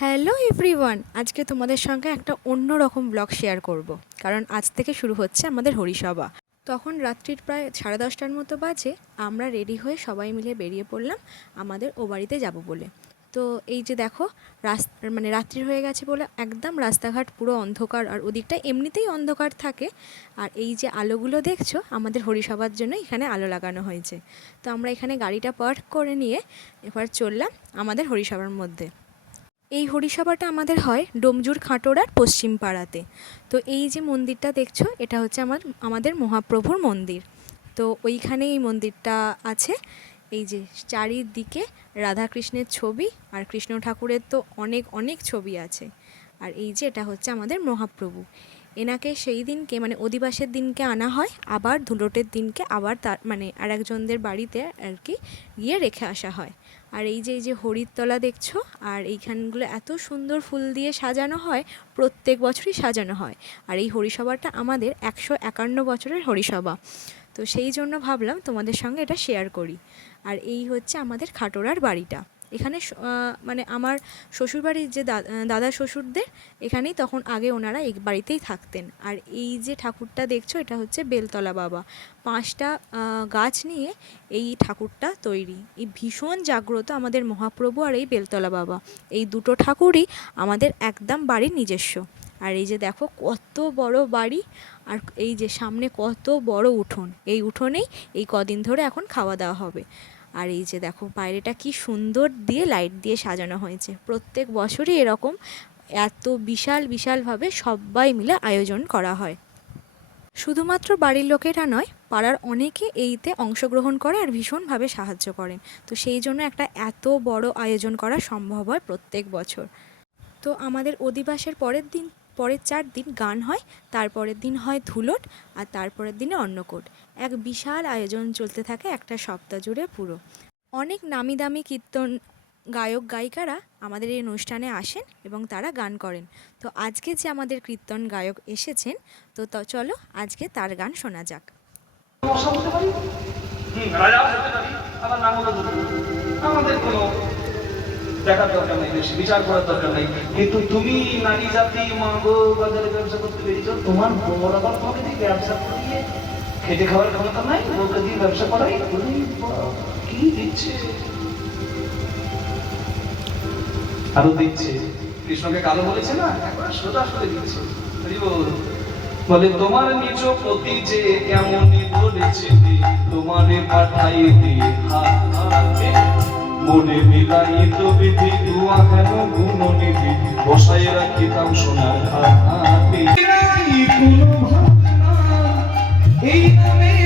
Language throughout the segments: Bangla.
হ্যালো এভরিওয়ান, আজকে তোমাদের সঙ্গে একটা অন্য রকম ব্লগ শেয়ার করব। কারণ আজ থেকে শুরু হচ্ছে আমাদের হরিসভা। তখন রাত্রির প্রায় সাড়ে দশটার মতো বাজে, আমরা রেডি হয়ে সবাই মিলে বেরিয়ে পড়লাম আমাদের ও বাড়িতে যাব বলে। তো এই যে দেখো, রাস্তা মানে রাত্রি হয়ে গেছে বলে একদম রাস্তাঘাট পুরো অন্ধকার আর ওদিকটা এমনিতেই অন্ধকার থাকে। আর এই যে আলোগুলো দেখছ, আমাদের হরিসভার জন্য এখানে আলো লাগানো হয়েছে। তো আমরা এখানে গাড়িটা পার্ক করে নিয়ে এবার চললাম আমাদের হরিসভার মধ্যে। এই হরিসভাটা আমাদের হয় ডোমজুর খাটোড়ার পশ্চিম পাড়াতে। তো এই যে মন্দিরটা দেখছ, এটা হচ্ছে আমার, আমাদের মহাপ্রভুর মন্দির। তো ওইখানে এই মন্দিরটা আছে। এই যে চারিদিকে রাধাকৃষ্ণের ছবি আর কৃষ্ণ ঠাকুরের তো অনেক অনেক ছবি আছে। আর এই যে এটা হচ্ছে আমাদের মহাপ্রভু। এনাকে সেই দিনকে মানে অধিবাসের দিনকে আনা হয়, আবার ধুলোটের দিনকে আবার তার মানে আর একজনদের বাড়িতে আর কি গিয়ে রেখে আসা হয়। আর এই যে এই যে হরিতলা দেখছ, আর এইখানগুলো এত সুন্দর ফুল দিয়ে সাজানো হয়, প্রত্যেক বছরই সাজানো হয়। আর এই হরিসভাটা আমাদের একশো একান্ন বছরের হরিসভা। তো সেই জন্য ভাবলাম তোমাদের সঙ্গে এটা শেয়ার করি। আর এই হচ্ছে আমাদের খাটোড়ার বাড়িটা। এখানে মানে আমার শ্বশুরবাড়ির যে দাদা শ্বশুরদের, এখানেই তখন আগে ওনারা এক বাড়িতেই থাকতেন। আর এই যে ঠাকুরটা দেখছ, এটা হচ্ছে বেলতলা বাবা। পাঁচটা গাছ নিয়ে এই ঠাকুরটা তৈরি। এই ভীষণ জাগ্রত আমাদের মহাপ্রভু আর এই বেলতলা বাবা। এই দুটো ঠাকুরই আমাদের একদম বাড়ির নিজস্ব। আর এই যে দেখো কত বড় বাড়ি, আর এই যে সামনে কত বড় উঠোন। এই উঠোনেই এই কদিন ধরে এখন খাওয়া দাওয়া হবে। আর এই যে দেখো, বাইরেটা কি সুন্দর দিয়ে লাইট দিয়ে সাজানো হয়েছে। প্রত্যেক বছরই এরকম এত বিশাল, বিশালভাবে সবাই মিলে আয়োজন করা হয়। শুধুমাত্র বাড়ির লোকেরা নয়, পাড়ার অনেকে এইতে অংশগ্রহণ করে আর ভীষণভাবে সাহায্য করেন। তো সেই জন্য একটা এত বড় আয়োজন করা সম্ভব হয় প্রত্যেক বছর। তো আমাদের অধিবাসের পরের দিন, পরের চার দিন গান হয়, তারপরের দিন হয় ধুলোট আর তারপরের দিনে অন্নকূট। এক বিশাল আয়োজন চলতে থাকে একটা সপ্তাহ জুড়ে পুরো। অনেক নামি দামি কীর্তন গায়ক, গায়িকারা আমাদের এই অনুষ্ঠানে আসেন এবং তারা গান করেন। তো আজকে যে আমাদের কীর্তন গায়ক এসেছেন, তো চলো আজকে তার গান শোনা যাক। দেখার দরকার নেই বিচার করার দরকার নেই। কিন্তু তুমি নারী জাতি মাগো বাজারে ব্যবসা করতে পেরেছ, তোমার বড় আবার তোমাকে ব্যবসা করিয়ে খেটে খাওয়ার ক্ষমতা নাই লোকে দিয়ে ব্যবসা করাই কি দিচ্ছে? আরও দিচ্ছে। কৃষ্ণকে কালো বলেছে না? একবার সোজা সরে দিচ্ছে বলে তোমার নিজ প্রতি যে কেমন বলেছে তোমারে পাঠাই দিয়ে মনে মিলাইত বিধি দুয়া কেন গুণ নিধি বসাই রাখিতাম সোনার হাতে। কোনো ভাবনা, এই নামে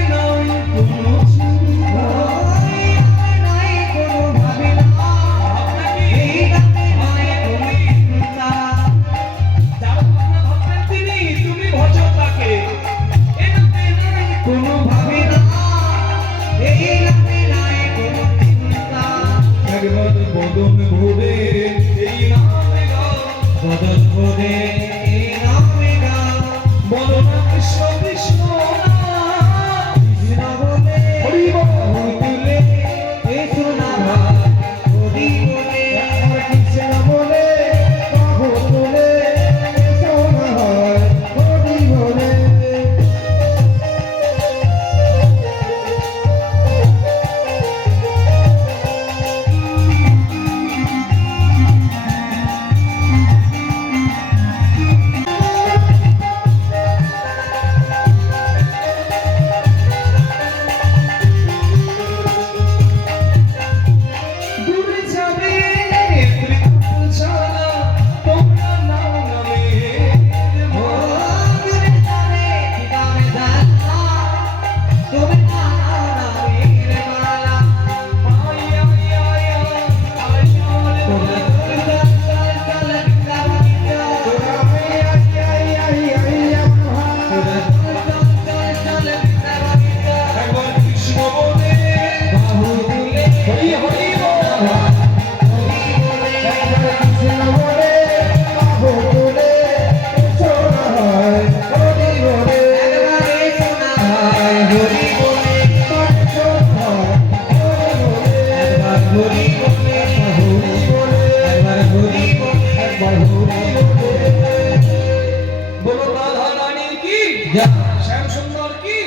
শ্যাম সুন্দর কি?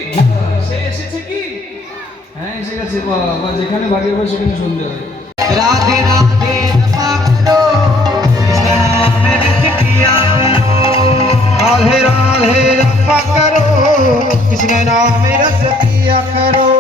সে এসেছে কি? হ্যাঁ এসে গেছে, বাবা, যেখানে ভাগের বই সেখানে শুনতে হয় রাধে রাধে রাধে রাধে করো কৃষ্ণ নামে রস পিয়া করো।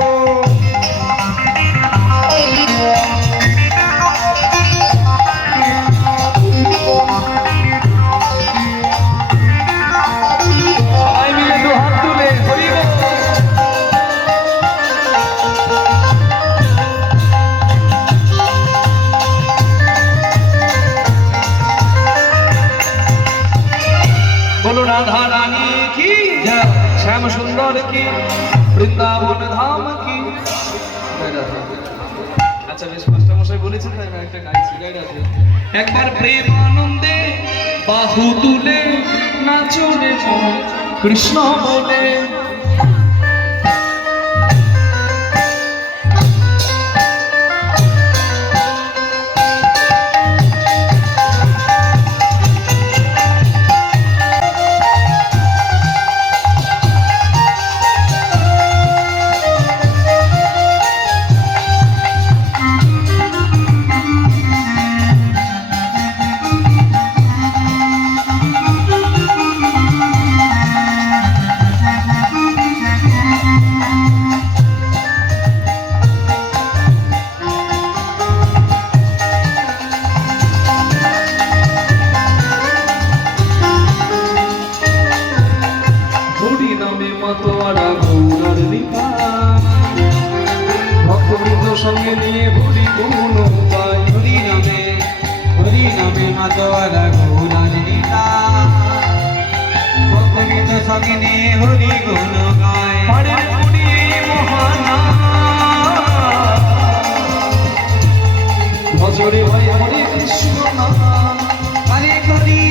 বলো রাধা রানী কি? শ্যাম সুন্দর কি? বৃন্দাবন ধাম কি। আচ্ছা বেশ মাস্টার মশাই বলেছেন তাই না একটা গাইছি জয় রাধা। একবার প্রেম আনন্দে বাহু তুলে নাচো রে মন, কৃষ্ণ বলে মাতোয়ারা গৌরার নিতা ভক্তবৃন্দ সঙ্গে নিয়ে হরি গুণ গাই হরি নামে হরি নামে মাতোয়ারা গৌরার লীলা ভক্তবৃন্দ সঙ্গে নিয়ে হরি গুণ গায় ভজরে ভাই হরে কৃষ্ণ নাম হরে হরে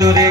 দূরে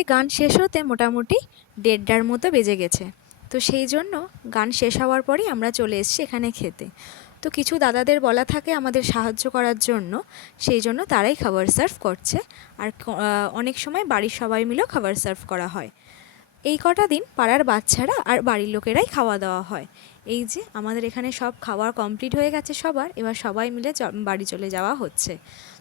আজকে গান শেষ হতে মোটামুটি দেড়টার মতো বেজে গেছে। তো সেই জন্য গান শেষ হওয়ার পরেই আমরা চলে এসেছি এখানে খেতে। তো কিছু দাদাদের বলা থাকে আমাদের সাহায্য করার জন্য, সেই জন্য তারাই খাবার সার্ভ করছে। আর অনেক সময় বাড়ির সবাই মিলেও খাবার সার্ভ করা হয়। এই কটা দিন পাড়ার বাচ্চারা আর বাড়ির লোকেরাই খাওয়া দাওয়া হয়। এই যে আমাদের এখানে সব খাওয়া কমপ্লিট হয়ে গেছে সবার, এবার সবাই মিলে বাড়ি চলে যাওয়া হচ্ছে।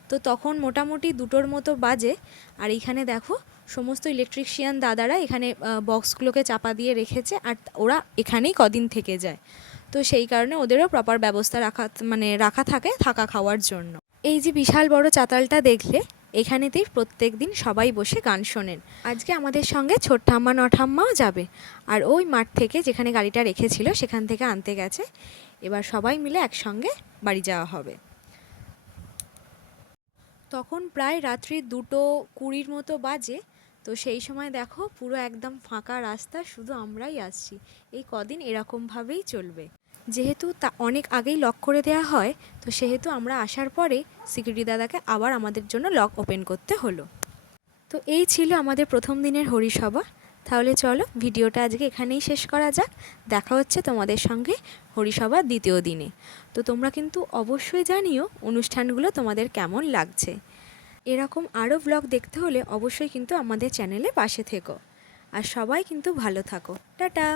তো তখন মোটামুটি দুটোর মতো বাজে। আর এইখানে দেখো, সমস্ত ইলেকট্রিশিয়ান দাদারা এখানে বক্সগুলোকে চাপা দিয়ে রেখেছে আর ওরা এখানেই কদিন থেকে যায়। তো সেই কারণে ওদেরও প্রপার ব্যবস্থা রাখা মানে রাখা থাকে থাকা খাওয়ার জন্য। এই যে বিশাল বড় চাতালটা দেখলে, এখানেতেই প্রত্যেক দিন সবাই বসে গান শোনেন। আজকে আমাদের সঙ্গে ছোট্টাম্মা, নঠাম্মাও যাবে। আর ওই মাঠ থেকে যেখানে গাড়িটা রেখেছিল, সেখান থেকে আনতে গেছে। এবার সবাই মিলে একসঙ্গে বাড়ি যাওয়া হবে। তখন প্রায় রাত্রি দুটো কুড়ির মতো বাজে। তো সেই সময় দেখো পুরো একদম ফাঁকা রাস্তা, শুধু আমরাই আসছি। এই কদিন এরকমভাবেই চলবে। যেহেতু তা অনেক আগেই লক করে দেওয়া হয়, তো সেহেতু আমরা আসার পরে সিকিউরিটি দাদাকে আবার আমাদের জন্য লক ওপেন করতে হলো। তো এই ছিল আমাদের প্রথম দিনের হরিসভা। তাহলে চলো ভিডিওটা আজকে এখানেই শেষ করা যাক। দেখা হচ্ছে তোমাদের সঙ্গে হরিসভার দ্বিতীয় দিনে। তো তোমরা কিন্তু অবশ্যই জানিও অনুষ্ঠানগুলো তোমাদের কেমন লাগছে। এরকম আরও ব্লগ দেখতে হলে অবশ্যই কিন্তু আমাদের চ্যানেলে পাশে থেকো। আর সবাই কিন্তু ভালো থাকো। টাটা!